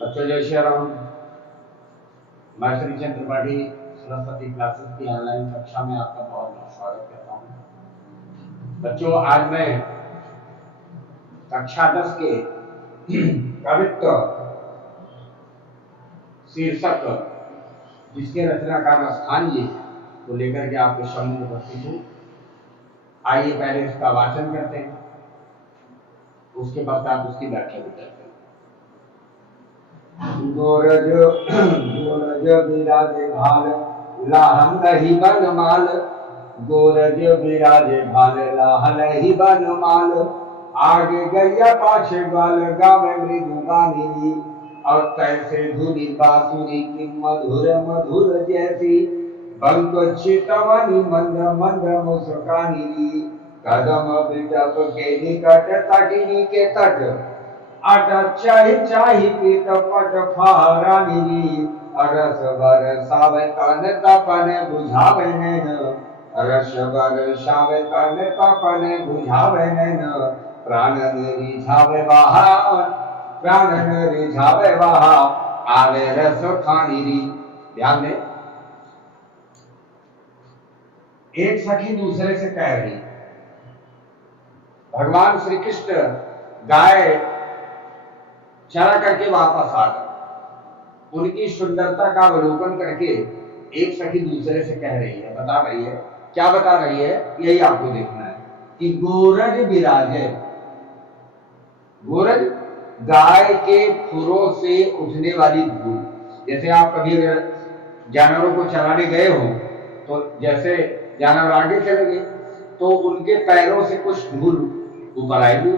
बच्चों जय श्री राम। मैं श्री चंद्र त्रिपाठी सरस्वती क्लासेस की ऑनलाइन कक्षा में आपका बहुत बहुत स्वागत करता हूँ। बच्चों आज मैं कक्षा 10 के कवित्व शीर्षक जिसके रचनाकार स्थान ये को लेकर के आपके सामने उपस्थित हूँ। आइए पहले इसका वाचन करते हैं, उसके बाद आप उसकी व्याख्या भी करते हैं। गोरज गोरज विराजे भाल लाहन लही बनमाल, गोरज विराजे भाल लाहन लही बनमाल, आगे गैया पाछे ग्वाल गावे मृदु गानी, और कैसे धुनी बांसुरी की मधुर मधुर जैसी, बंक चितवनी मंद मंद मुस्कानी, कदम बिटप के निकट तटिनी के तट, अट चाही चाही पीत पट फहरानी, रस बरसावे तन तपन बुझावे नैन, रस बरसावे तन तपन बुझावे नैन, प्राण रिझावे वहा प्राण रिझावे वहा, आवे रस खानी री। ध्यान दें, एक सखी दूसरे से कह रही, भगवान श्री कृष्ण गाय चरा करके वापस आ गए, उनकी सुंदरता का अवलोकन करके एक सखी दूसरे से कह रही है, बता रही है, क्या बता रही है, यही आपको देखना है कि गोरज विराजे। गोरज गाय के खुरों से उठने वाली धूल। जैसे आप कभी जानवरों को चराने गए हो तो जैसे जानवर आगे चले गए तो उनके पैरों से कुछ धूल ऊपर आएगी,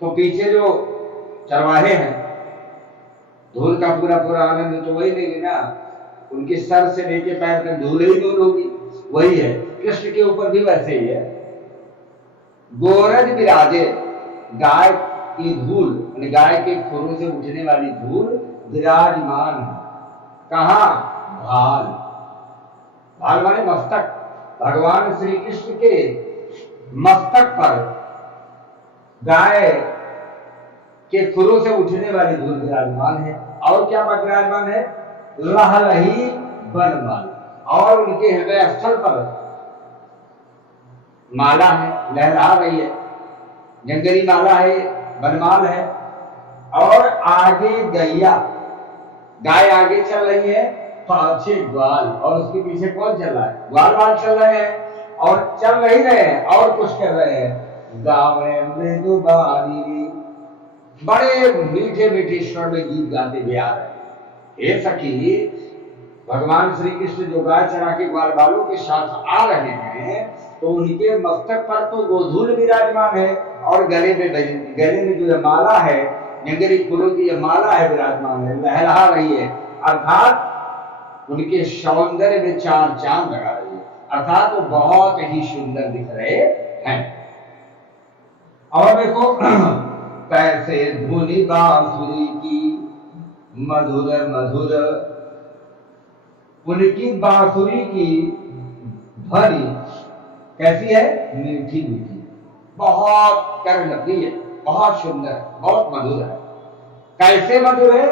तो पीछे जो चरवाहे हैं धूल का पूरा पूरा आनंद तो वही लेंगे ना, उनके सर से लेके पैर तक धूल ही धूल होगी। वही है कृष्ण के ऊपर भी वैसे ही है। गोरज विराजे, गाय की धूल, गाय के खुरों से उठने वाली धूल विराजमान है। कहा? भाल। भाल माने मस्तक। भगवान श्री कृष्ण के मस्तक पर गाय के खुरों से उठने वाली धूल विराजमान है। और क्या विराजमान है? लहलही बनमाल, और उनके हृदय स्थल पर माला है, लहरा रही है, जंगली माला है, बनमाल है। और आगे गैया, गाय आगे चल रही है, पाछे ग्वाल, और उसके पीछे कौन चल रहा है? ग्वाल बाल चल रहे हैं और चल नहीं रहे हैं और कुछ कर रहे हैं, गावे मृदु गानी, बड़े मीठे मीठे स्वर में गीत गाते हुए आ रहे हैं। हे सखी, भगवान श्री कृष्ण जो गाय चरा के ग्वाल बालों के साथ आ रहे हैं तो उनके मस्तक पर तो गोधूल विराजमान है, और गले में जो माला है, जंगली फूलों की जो माला है विराजमान है, लहरा रही है, अर्थात उनके सौंदर्य में चार चांद लगा रही है, अर्थात वो बहुत ही सुंदर दिख रहे हैं। और देखो, कैसे धुनी बांसुरी की मधुर मधुर, उनकी बांसुरी की ध्वनि कैसी है? मीठी मीठी, बहुत कर्णप्रिय, बहुत सुंदर, बहुत मधुर है। कैसे मधुर है?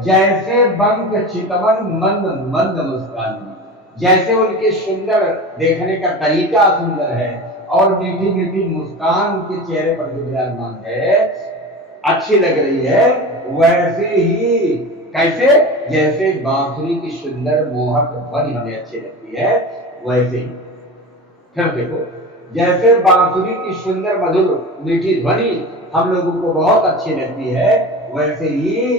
जैसे बंक चितवन मंद मंद मुस्कान, जैसे उनके सुंदर देखने का तरीका सुंदर है और मीठी मीठी मुस्कान के चेहरे पर जो विराजमान है, अच्छी लग रही है, वैसे ही कैसे? जैसे बांसुरी की सुंदर मोहक ध्वनि हमें अच्छी लगती है, वैसे ही। फिर देखो, जैसे बांसुरी की सुंदर मधुर मीठी ध्वनि हम लोगों को बहुत अच्छी लगती है, वैसे ही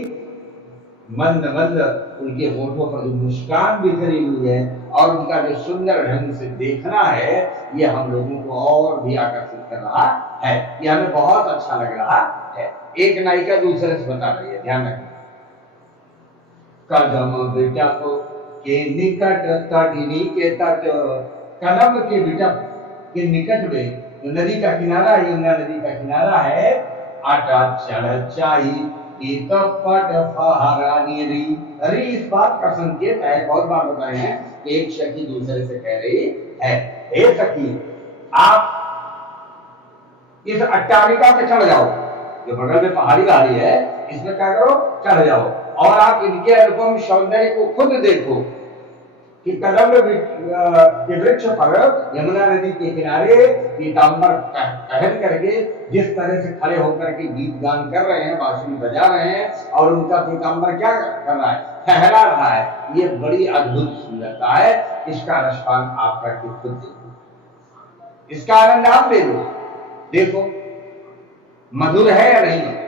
मंद मंद उनके होठों पर जो मुस्कान बिखरी हुई है और उनका जो सुंदर ढंग से देखना है, ये हम लोगों को और भी आकर्षित कर रहा है, ये हमें बहुत अच्छा लग रहा है। एक नायिका दूसरे से बता रही है, ध्यान रखना। कदम बिटप के निकट तटिनी के तट, कदम के बिटप के निकट में जो नदी का किनारा है, यमुना नदी का किनारा है, आटा चढ़ चाही पीत पट फहरानी री। अरे इस बात का संकेत है, बहुत बार बताए हैं, एक सखी दूसरे से कह रही है, हे सखी, आप इस अट्टालिका पे चढ़ जाओ, जो बगल में पहाड़ी वाली है, इसमें क्या करो, चढ़ जाओ और आप इनके अनुपम सौंदर्य को खुद देखो कि कदम के वृक्ष पर यमुना नदी के किनारे पीताम्बर पहन करके जिस तरह से खड़े होकर के गीत गान कर रहे हैं, बांसुरी बजा रहे हैं और उनका पीताम्बर क्या कर रहा है, फहरा रहा है। ये बड़ी अद्भुत सुंदरता है। इसका रसपान आप करके खुद देखो, इसका आनंद आप ले लो, देखो मधुर है या नहीं।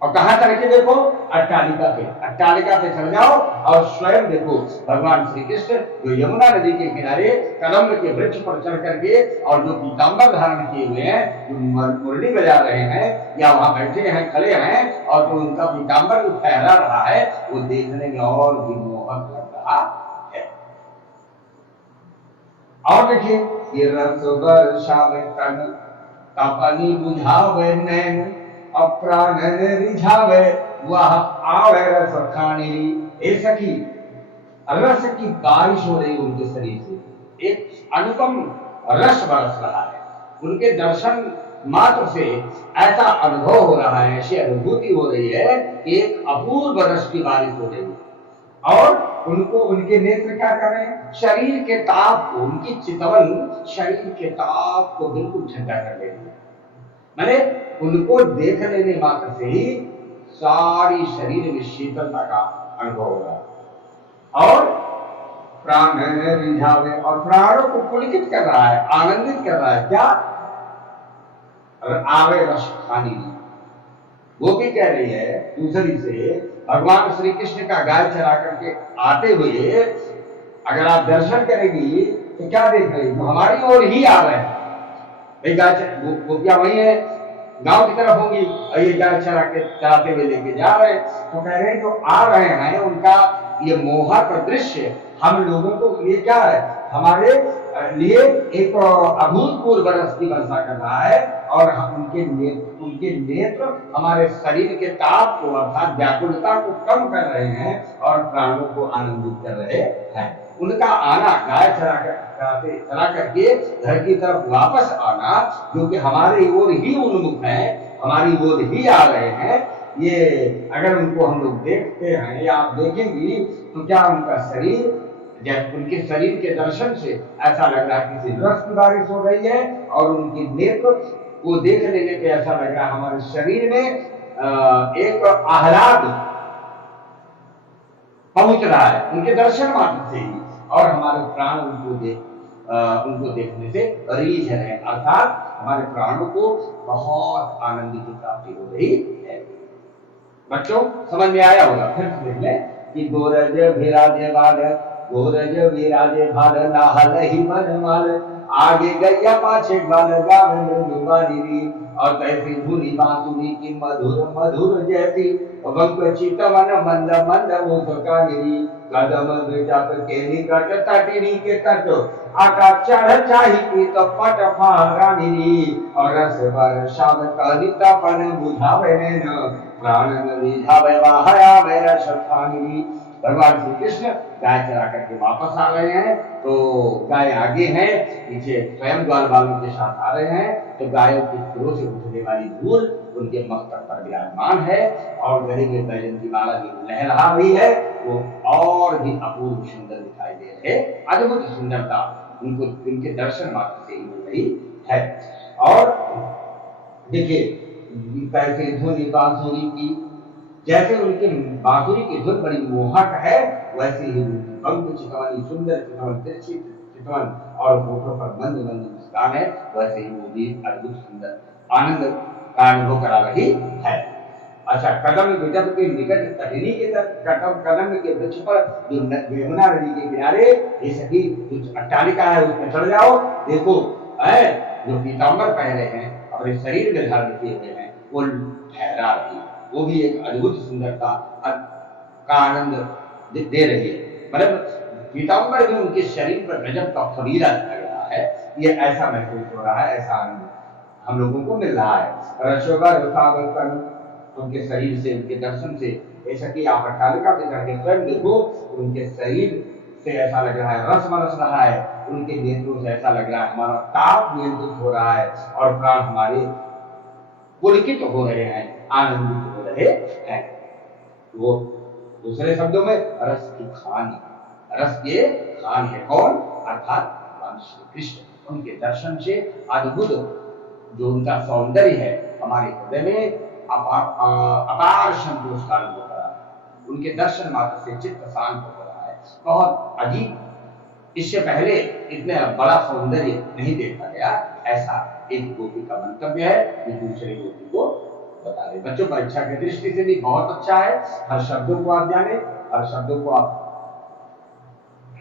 और कहां चढ़ के देखो, अट्टालिका पे चढ़ जाओ और स्वयं देखो भगवान श्री कृष्ण जो यमुना नदी के किनारे कदम्ब के वृक्ष पर चढ़ करके और जो पीताम्बर धारण किए हुए हैं, जो मुरली बजा रहे हैं या वहां बैठे हैं, खड़े हैं और जो उनका पीताम्बर जो फहरा रहा है वो देखने में और भी मोहक लग रहा है। और देखिए ये रस वर्षा में तन तपनी बुझावे नैन अप्राण रिझावे वह आवे रस खानी। ऐसा की रस की बारिश हो रही उनके शरीर से, एक अनुपम रस बरस रहा है। उनके दर्शन मात्र से ऐसा अनुभव हो रहा है, ऐसी अनुभूति हो रही है कि एक अपूर्व रस की बारिश हो रही है। और उनको उनके नेत्र क्या कर रहे हैं, शरीर के ताप को, उनकी चितवन शरीर के ताप को बिल्कुल ठंडा कर रही है। मैंने उनको देख लेने मात्र से ही सारी शरीर में शीतलता का अनुभव हो रहा है और प्राण रिझावे और प्राणों को पुलकित कर रहा है, आनंदित कर रहा है। क्या, आवे रस खानी। वो भी कह रही है दूसरी से, भगवान श्री कृष्ण का गाय चरा करके आते हुए अगर आप दर्शन करेंगी तो क्या देख रहे हैं, जो हमारी ओर ही आ रहे हैं। गोपियां वही है, गांव की तरफ होंगी और ये गाय चराते हुए लेके जा रहे हैं। तो कह रहे हैं जो आ रहे हैं उनका ये मोहक दृश्य हम लोगों को लिए क्या है, हमारे लिए एक अभूतपूर्व रस की वर्षा कर रहा है और उनके नेत्र हमारे शरीर के ताप को अर्थात व्याकुलता को कम कर रहे हैं और प्राणों को आनंदित कर रहे हैं। उनका आना, गाय चरा करके घर की तरफ वापस आना, जो कि हमारी ओर ही उन्मुख है, हमारी ओर ही आ रहे हैं, ये अगर उनको हम लोग देखते हैं या आप देखेंगी तो क्या उनका शरीर, जब उनके शरीर के दर्शन से ऐसा लग रहा है किसी रस की बारिश हो रही है और उनके नेत्र को देख लेने पे ऐसा लग रहा है हमारे शरीर में एक आह्लाद पहुंच रहा है उनके दर्शन मात्र से ही, और हमारे प्राण उनको देखने से रीझ रहे हैं, अर्थात हमारे प्राणों को बहुत आनंद की प्राप्ति हो रही है। बच्चों समझ में आया होगा, फिर देख लें कि गोरज विराजे बाल, गोरज विराजे भाल लाहल ही बनमाल, आगे गैया पाछे बाल गावे मृदुबाली, और कैसी धुनी बांसुरी की मधुर मधुर जैसी, बंक चितवन मंद मंद मुस्कानी, कदम जप के निकट तटिनी के तट, आकाश चढ़ चाही की तो पट फारानी, और रस वर्षा में कलिता पन बुझावे न, प्राण रिझावे वाहया मेरा शतानी। भगवान श्री कृष्ण गाय चरा करके वापस आ रहे हैं, तो गाय आगे हैं, पीछे स्वयं ग्वाल बालों के साथ आ रहे हैं। तो गायों की खुरों से उठने वाली धूल उनके मस्तक पर विराजमान है और गले में बैजंती माला भी लहरा रही है, वो और भी अपूर्व सुंदर दिखाई दे रहे, अद्भुत सुंदरता उनको उनके दर्शन मात्र से ही मिल रही है। और देखिए कैसे धुनी बांसुरी की, जैसे उनके बांसुरी की धुन बड़ी मोहक है, वैसे ही उनकी पंख चितवन, सुंदर चितवन, तिरछी चितवन और होठों पर मंद मंद मुस्कान है, वैसे ही वो भी अद्भुत सुंदर आनंद का अनुभव करा रही है। अच्छा, कदम विटप के निकट तटिनी के कदम के वृक्ष पर जो यमुना नदी के किनारे ये सभी कुछ अट्टालिका है, उसमें चढ़ जाओ, देखो है जो पीताम्बर पहने हैं अपने शरीर में धारण किए हुए हैं वो ठहरा रही, वो भी एक अद्भुत सुंदरता का आनंद दे रही है। मतलब पीताम्बर भी उनके शरीर पर गजब का फबीला लग रहा है, ये ऐसा महसूस हो रहा है, ऐसा आनंद हम लोगों को मिल रहा है। उनके शरीर से, उनके दर्शन से, ऐसा कि आप अट्टालिका पे चढ़ के स्वयं देखो, उनके शरीर से ऐसा लग रहा है रस बरस रहा है, उनके नेत्रों से ऐसा लग रहा है हमारा ताप नियंत्रित हो रहा है और प्राण हमारे पुलकित हो रहे हैं, आनंदित हो रहे हैं। रहे हैं। वो दूसरे शब्दों में रस की खान, रस के खान है कौन? अर्थात भगवान श्री कृष्ण। उनके दर्शन से अद्भुत जो उनका सौंदर्य है हमारे हृदय में अपार संतोष का अनुभव हो रहा है। उनके दर्शन मात्र से चित्त शांत हो रहा है। बहुत अजीब, इससे पहले इतना बड़ा सौंदर्य नहीं देखा गया, ऐसा एक गोपी का मंतव्य है कि दूसरे गोपी को बता रहे। बच्चों, परीक्षा की दृष्टि से भी बहुत अच्छा है। हर शब्दों को आप जाने, हर शब्दों को आप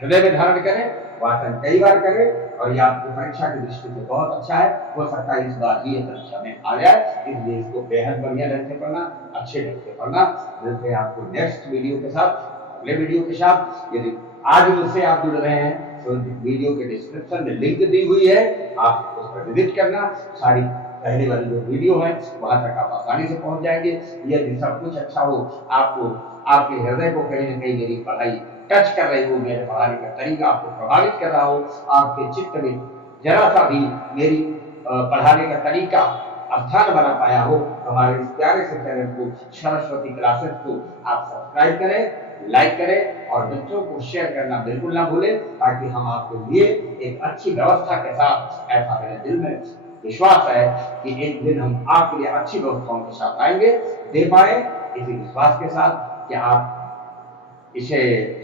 हृदय में धारण करें, वाचन कई बार करें, और ये आपकी परीक्षा की दृष्टि से बहुत अच्छा है। हो सकता है इस बार ही परीक्षा में आ जाए, इसलिए इसको बेहद बढ़िया ढंग से पढ़ना, अच्छे ढंग से पढ़ना। मिलते हैं आपको नेक्स्ट वीडियो के साथ, अगले वीडियो के साथ। यदि आज मुझसे आप जुड़ रहे हैं तो वीडियो के डिस्क्रिप्शन में लिंक दी हुई है, आप उस पर विजिट करना। सारी पहले वाली जो वीडियो है वहां तक आप आसानी से पहुंच जाएंगे। यदि सब कुछ अच्छा हो, आपको आपके हृदय को कहीं न कहीं मेरी पढ़ाई टच कर रही हो, मेरे पढ़ाने का तरीका आपको प्रभावित कर रहा हो, आपके चित्त में जरा सा भी मेरी पढ़ाने का तरीका स्थान बना पाया हो, हमारे इस प्यारे से चैनल को, सरस्वती क्लासेस को आप सब्सक्राइब करें, लाइक करें और बच्चों को शेयर करना बिल्कुल ना भूलें, ताकि हम आपके लिए एक अच्छी व्यवस्था के साथ, ऐसा मेरे दिल में विश्वास है कि एक दिन हम आपके लिए अच्छी व्यवस्थाओं के साथ आएंगे, दे पाए इसी विश्वास के साथ कि आप इसे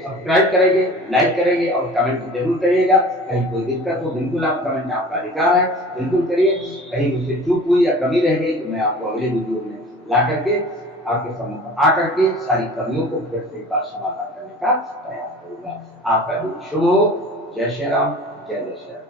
सब्सक्राइब करेंगे, लाइक करेंगे और कमेंट जरूर करिएगा। कहीं कोई दिक्कत हो, बिल्कुल आप कमेंट, आपका अधिकार है, बिल्कुल करिए। कहीं मुझसे चूक हुई या कमी रह गई तो मैं आपको अगले वीडियो में ला करके आपके सम्मुख आकर के सारी कमियों को फिर से एक बार समाधान करने का प्रयास करूंगा। आपका दिन शुभ हो। जय श्री राम, जय जय श्री राम।